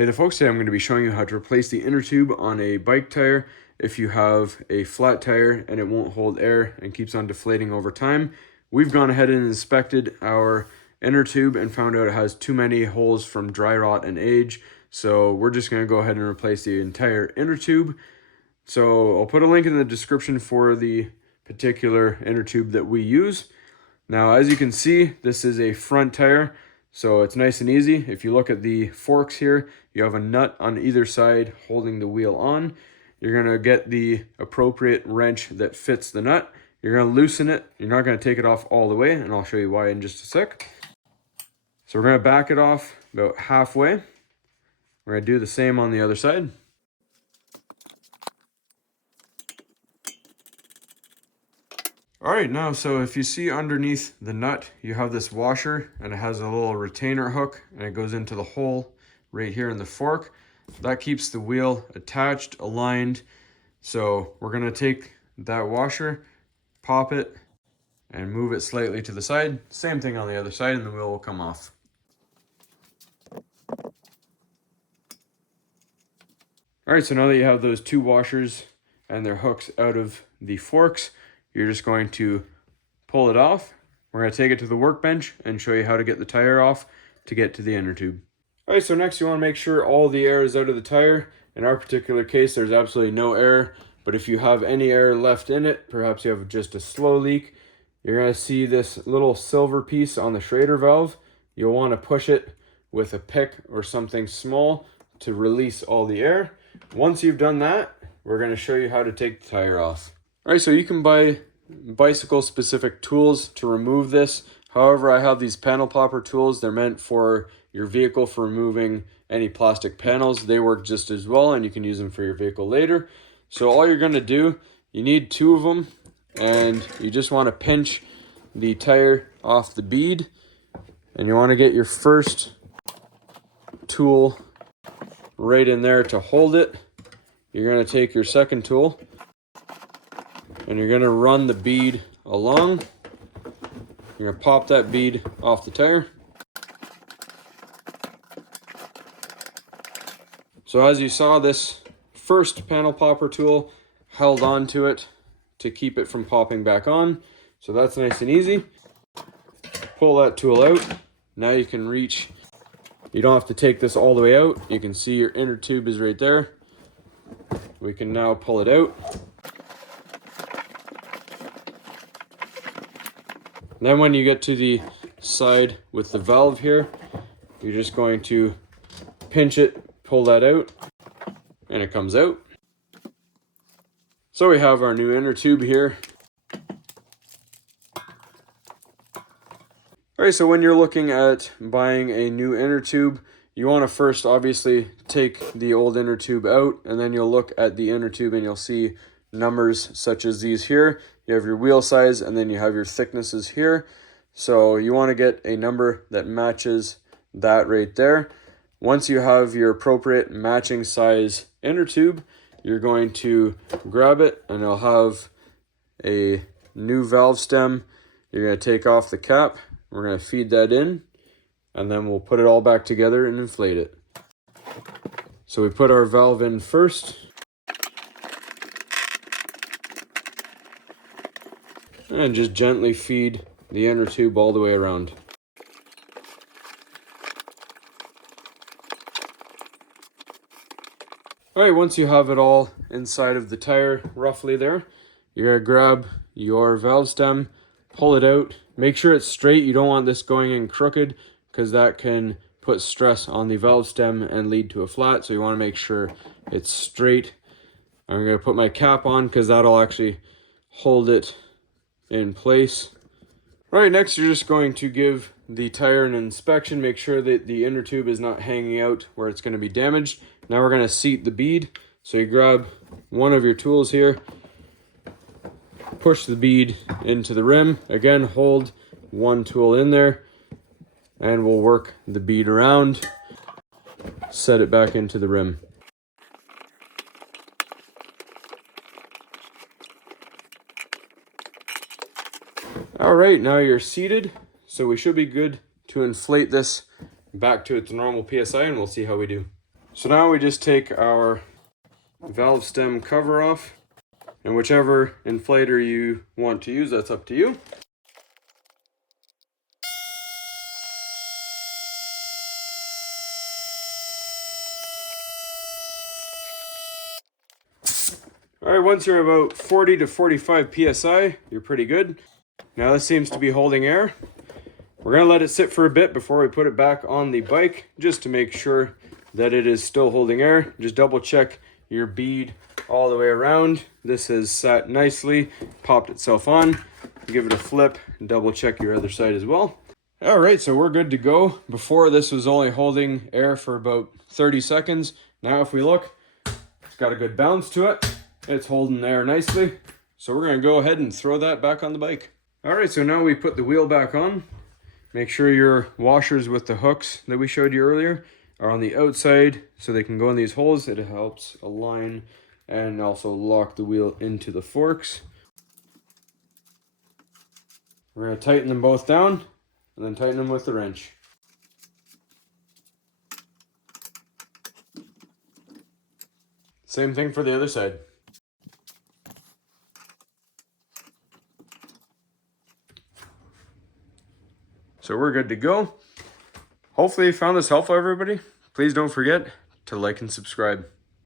Hey there folks, today I'm going to be showing you how to replace the inner tube on a bike tire if you have a flat tire and it won't hold air and keeps on deflating over time. We've gone ahead and inspected our inner tube and found out it has too many holes from dry rot and age. So we're just going to go ahead and replace the entire inner tube. So I'll put a link in the description for the particular inner tube that we use. Now, as you can see, this is a front tire. So it's nice and easy. If you look at the forks here, you have a nut on either side holding the wheel on. You're going to get the appropriate wrench that fits the nut. You're going to loosen it. You're not going to take it off all the way, and I'll show you why in just a sec. So we're going to back it off about halfway. We're going to do the same on the other side. All right, now, so if you see underneath the nut, you have this washer and it has a little retainer hook and it goes into the hole right here in the fork. That keeps the wheel attached, aligned. So we're gonna take that washer, pop it, and move it slightly to the side. Same thing on the other side and the wheel will come off. All right, so now that you have those two washers and their hooks out of the forks, you're just going to pull it off. We're going to take it to the workbench and show you how to get the tire off to get to the inner tube. All right, so next you want to make sure all the air is out of the tire. In our particular case, there's absolutely no air, but if you have any air left in it, perhaps you have just a slow leak, you're going to see this little silver piece on the Schrader valve. You'll want to push it with a pick or something small to release all the air. Once you've done that, we're going to show you how to take the tire off. All right, so you can buy bicycle specific tools to remove this. However, I have these panel popper tools. They're meant for your vehicle for removing any plastic panels. They work just as well and you can use them for your vehicle later. So all you're going to do, you need two of them and you just want to pinch the tire off the bead and you want to get your first tool right in there to hold it. You're going to take your second tool and you're going to run the bead along. You're going to pop that bead off the tire. So as you saw, this first panel popper tool held on to it to keep it from popping back on. So that's nice and easy. Pull that tool out. Now you can reach. You don't have to take this all the way out. You can see your inner tube is right there. We can now pull it out. Then when you get to the side with the valve here, you're just going to pinch it, pull that out, and it comes out. So we have our new inner tube here. All right, so when you're looking at buying a new inner tube, you want to first obviously take the old inner tube out, and then you'll look at the inner tube and you'll see numbers such as these here. You have your wheel size and then you have your thicknesses here. So you want to get a number that matches that right there. Once you have your appropriate matching size inner tube, you're going to grab it and it'll have a new valve stem. You're going to take off the cap. We're going to feed that in and then we'll put it all back together and inflate it. So we put our valve in first. And just gently feed the inner tube all the way around. All right, once you have it all inside of the tire, roughly there, you're gonna grab your valve stem, pull it out, make sure it's straight. You don't want this going in crooked because that can put stress on the valve stem and lead to a flat. So you wanna make sure it's straight. I'm gonna put my cap on because that'll actually hold it in place. All right, next you're just going to give the tire an inspection, make sure that the inner tube is not hanging out where it's going to be damaged. Now we're going to seat the bead. So you grab one of your tools here, push the bead into the rim. Again, hold one tool in there and we'll work the bead around, set it back into the rim. All right, now you're seated, so we should be good to inflate this back to its normal PSI and we'll see how we do. So now we just take our valve stem cover off, and whichever inflator you want to use, that's up to you. All right, once you're about 40 to 45 PSI, you're pretty good. Now this seems to be holding air. We're gonna let it sit for a bit before we put it back on the bike, just to make sure that it is still holding air. Just double check your bead all the way around. This has sat nicely, popped itself on. Give it a flip and double check your other side as well. All right, so we're good to go. Before, this was only holding air for about 30 seconds. Now if we look, it's got a good bounce to it. It's holding air nicely. So we're gonna go ahead and throw that back on the bike. All right, so now we put the wheel back on. Make sure your washers with the hooks that we showed you earlier are on the outside so they can go in these holes. It helps align and also lock the wheel into the forks. We're gonna tighten them both down and then tighten them with the wrench. Same thing for the other side. So we're good to go. Hopefully you found this helpful, everybody. Please don't forget to like and subscribe.